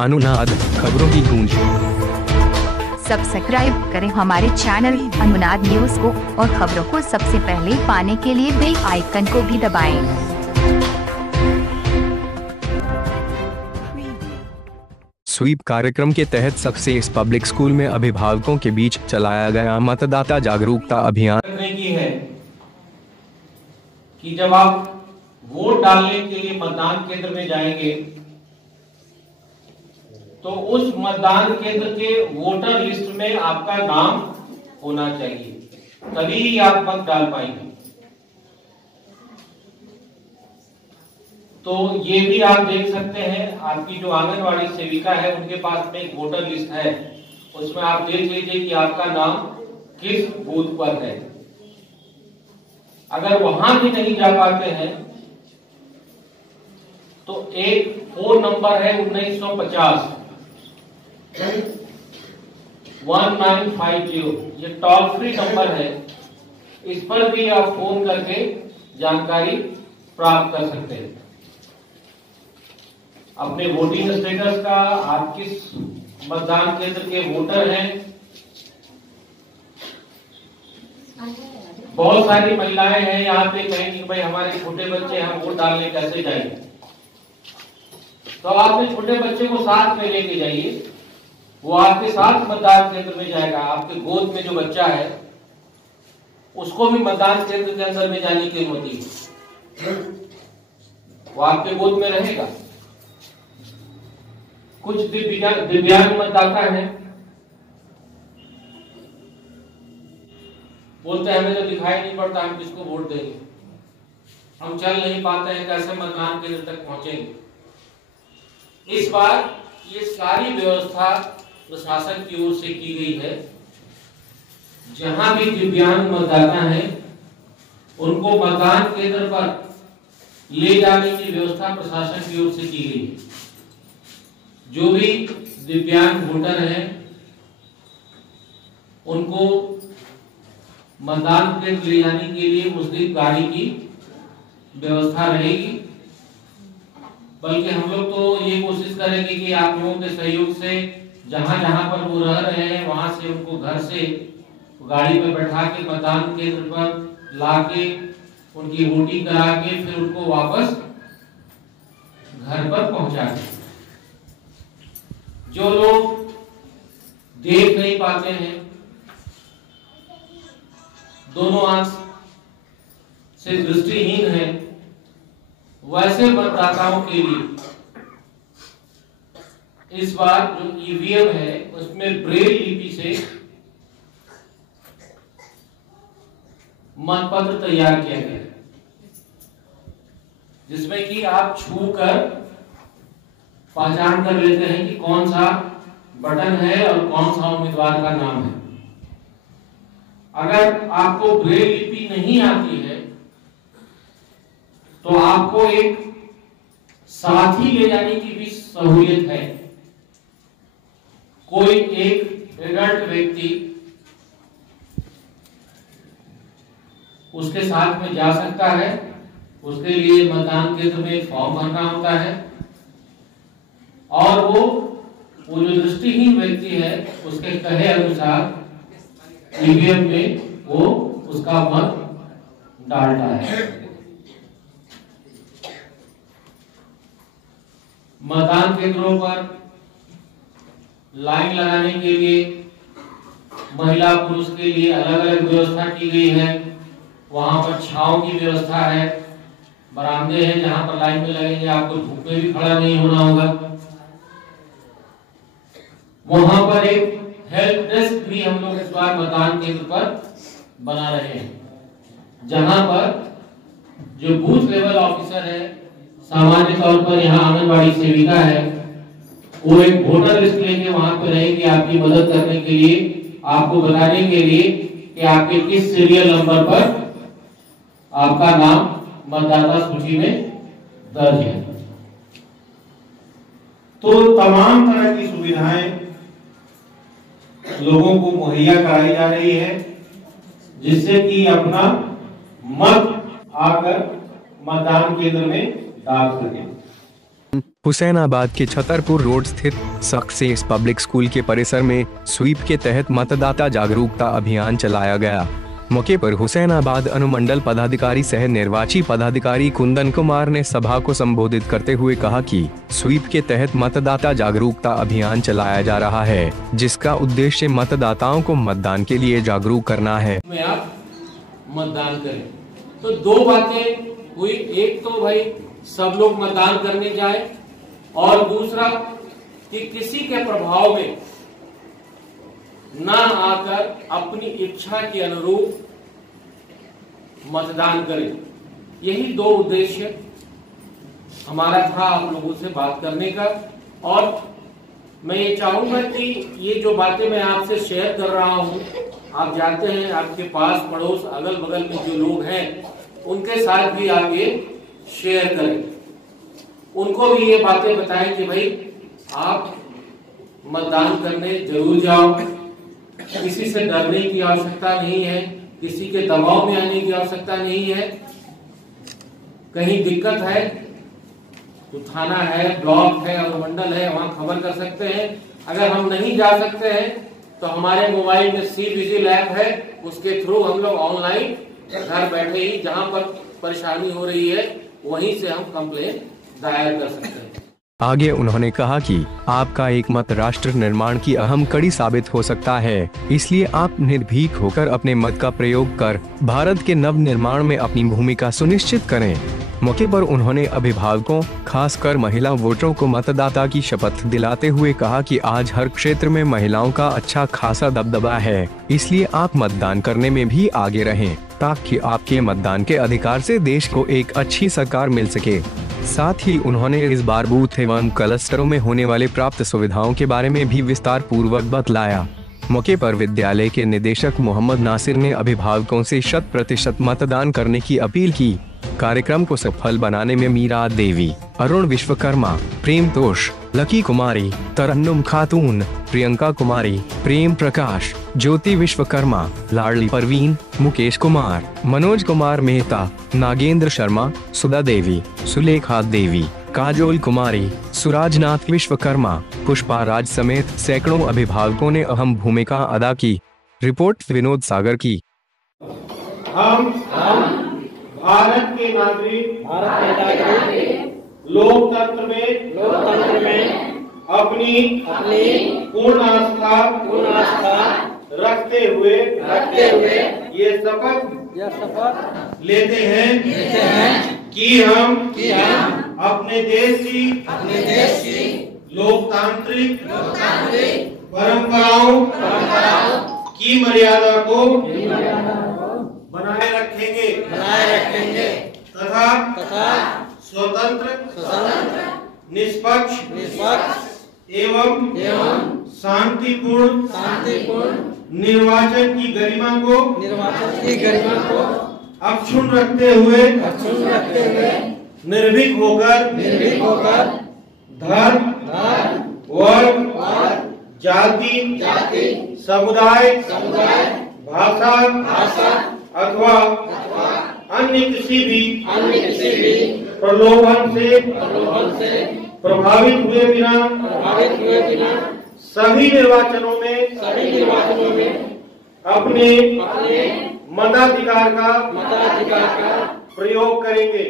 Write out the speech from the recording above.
अनुनाद खबरों की गूंज। सब्सक्राइब करें हमारे चैनल अनुनाद न्यूज को और खबरों को सबसे पहले पाने के लिए बेल आइकन को भी दबाएं। स्वीप कार्यक्रम के तहत सक्सेस पब्लिक स्कूल में अभिभावकों के बीच चलाया गया मतदाता जागरूकता अभियान की है कि जब आप वोट डालने के लिए मतदान केंद्र में जाएंगे तो उस मतदान केंद्र के वोटर लिस्ट में आपका नाम होना चाहिए, तभी आप मत डाल पाएंगे। तो ये भी आप देख सकते हैं, आपकी जो आंगनवाड़ी सेविका है उनके पास में एक वोटर लिस्ट है, उसमें आप देख लीजिए कि आपका नाम किस बूथ पर है। अगर वहां भी नहीं जा पाते हैं तो एक फोन नंबर है 1950 1950, ये टोल फ्री नंबर है, इस पर भी आप फोन करके जानकारी प्राप्त कर सकते हैं अपने वोटिंग स्टेटस का। आप किस मतदान केंद्र के वोटर हैं। बहुत सारी महिलाएं हैं यहाँ पे, कहेंगी भाई हमारे छोटे बच्चे हम वोट डालने कैसे जाएंगे, तो आप अपने छोटे बच्चे को साथ में लेके जाइए, वो आपके साथ मतदान केंद्र में जाएगा। आपके गोद में जो बच्चा है उसको भी मतदान केंद्र के अंदर में जाने की अनुमति है, वो आपके गोद में रहेगा। कुछ दिव्यांग मतदाता हैं, बोलते हैं हमें तो दिखाई नहीं पड़ता, हम किसको वोट देंगे, हम चल नहीं पाते हैं, कैसे मतदान केंद्र तक पहुंचेंगे। इस बार ये सारी व्यवस्था प्रशासन की ओर से की गई है। जहां भी दिव्यांग मतदाता हैं उनको मतदान केंद्र पर ले जाने की व्यवस्था प्रशासन की ओर से की गई है। जो भी दिव्यांग वोटर हैं उनको मतदान केंद्र ले जाने के लिए मुस्लिम गाड़ी की व्यवस्था रहेगी। बल्कि हम लोग तो ये कोशिश करेंगे कि आप लोगों के सहयोग से जहां जहां पर वो रह रहे हैं वहां से उनको घर से गाड़ी पर बैठा के मतदान केंद्र पर लाके उनकी वोटिंग करा के फिर उनको वापस घर पर पहुंचा दें। जो लोग देख नहीं पाते हैं, दोनों आंख से दृष्टिहीन है, वैसे मतदाताओं के लिए इस बार जो ईवीएम है उसमें ब्रेल लिपि से मतपत्र तैयार किया गया है, जिसमें कि आप छू कर पहचान कर लेते हैं कि कौन सा बटन है और कौन सा उम्मीदवार का नाम है। अगर आपको ब्रेल लिपि नहीं आती है तो आपको एक साथी ले जाने की भी सहूलियत है। कोई एक एडल्ट व्यक्ति उसके साथ में जा सकता है। उसके लिए मतदान केंद्र में फॉर्म भरना होता है और वो जो दृष्टिहीन व्यक्ति है उसके कहे अनुसार ईवीएम में वो उसका मत डालता है। मतदान केंद्रों पर लाइन लगाने के लिए महिला पुरुष के लिए अलग अलग व्यवस्था की गई है। वहां पर छांव की व्यवस्था है, बरामदे हैं जहां पर लाइन में लगेंगे, आपको धूप में भी खड़ा नहीं होना होगा। वहां पर एक हेल्प डेस्क भी हम लोग इस बार मतदान केंद्र पर बना रहे हैं, जहां पर जो बूथ लेवल ऑफिसर है, सामान्य तौर पर यहाँ आंगनबाड़ी सेविका है, वो एक वोटर लिस्ट लेके वहां पर रहेगी आपकी मदद करने के लिए, आपको बताने के लिए कि आपके किस सीरियल नंबर पर आपका नाम मतदाता सूची में दर्ज है। तो तमाम तरह की सुविधाएं लोगों को मुहैया कराई जा रही है, जिससे कि अपना मत आकर मतदान केंद्र में डाल सके। हुसैनाबाद के छतरपुर रोड स्थित सक्सेस पब्लिक स्कूल के परिसर में स्वीप के तहत मतदाता जागरूकता अभियान चलाया गया। मौके पर हुसैनाबाद अनुमंडल पदाधिकारी सह निर्वाची पदाधिकारी कुंदन कुमार ने सभा को संबोधित करते हुए कहा कि स्वीप के तहत मतदाता जागरूकता अभियान चलाया जा रहा है, जिसका उद्देश्य मतदाताओं को मतदान के लिए जागरूक करना है। में आप मतदान करें। तो दो बातें हुई, एक तो भाई सब लोग मतदान करने जाए, और दूसरा कि किसी के प्रभाव में ना आकर अपनी इच्छा के अनुरूप मतदान करें। यही दो उद्देश्य हमारा था आप लोगों से बात करने का। और मैं ये चाहूंगा कि ये जो बातें मैं आपसे शेयर कर रहा हूं, आप जानते हैं आपके पास पड़ोस अगल बगल में जो लोग हैं उनके साथ भी आप ये शेयर करें, उनको भी ये बातें बताएं कि भाई आप मतदान करने जरूर जाओ। किसी से डरने की आवश्यकता नहीं है, किसी के दबाव में आने की आवश्यकता नहीं है। कहीं दिक्कत है तो थाना है, ब्लॉक है और मंडल है, वहां खबर कर सकते हैं। अगर हम नहीं जा सकते हैं तो हमारे मोबाइल में सी विजिल ऐप है, उसके थ्रू हम लोग ऑनलाइन घर बैठे ही जहां पर परेशानी हो रही है वहीं से हम कंप्लेन दायर कर सकते हैं। आगे उन्होंने कहा कि आपका एक मत राष्ट्र निर्माण की अहम कड़ी साबित हो सकता है, इसलिए आप निर्भीक होकर अपने मत का प्रयोग कर भारत के नव निर्माण में अपनी भूमिका सुनिश्चित करें। मौके पर उन्होंने अभिभावकों, खासकर महिला वोटरों को मतदाता की शपथ दिलाते हुए कहा कि आज हर क्षेत्र में महिलाओं का अच्छा खासा दबदबा है, इसलिए आप मतदान करने में भी आगे रहें, ताकि आपके मतदान के अधिकार से देश को एक अच्छी सरकार मिल सके। साथ ही उन्होंने इस बार बूथ एवं क्लस्टरों में होने वाले प्राप्त सुविधाओं के बारे में भी विस्तार पूर्वक बतलाया। मौके पर विद्यालय के निदेशक मोहम्मद नासिर ने अभिभावकों से 100% मतदान करने की अपील की। कार्यक्रम को सफल बनाने में मीरा देवी, अरुण विश्वकर्मा, प्रेम तोष, लकी कुमारी, तरन्नुम खातून, प्रियंका कुमारी, प्रेम प्रकाश, ज्योति विश्वकर्मा, लाडली परवीन, मुकेश कुमार, मनोज कुमार मेहता, नागेंद्र शर्मा, सुधा देवी, सुलेखा देवी, काजोल कुमारी, सुराजनाथ विश्वकर्मा, पुष्पा राज समेत सैकड़ों अभिभावकों ने अहम भूमिका अदा की। रिपोर्ट विनोद सागर की। हम भारत के नागरिक लोकतंत्र में अपनी पूर्ण आस्था रखते हुए ये शपथ लेते हैं कि हम अपने देश की लोकतांत्रिक परंपराओं की मर्यादा को बनाए रखेंगे तथा स्वतंत्र निष्पक्ष एवं शांतिपूर्ण निर्वाचन की गरिमा को अक्षुण्ण रखते हुए निर्भीक होकर धर्म, वर्ग, जाति, समुदाय, भाषा अथवा अन्य किसी भी प्रलोभन से प्रभावित हुए बिना सभी निर्वाचनों में अपने मताधिकार का प्रयोग करेंगे।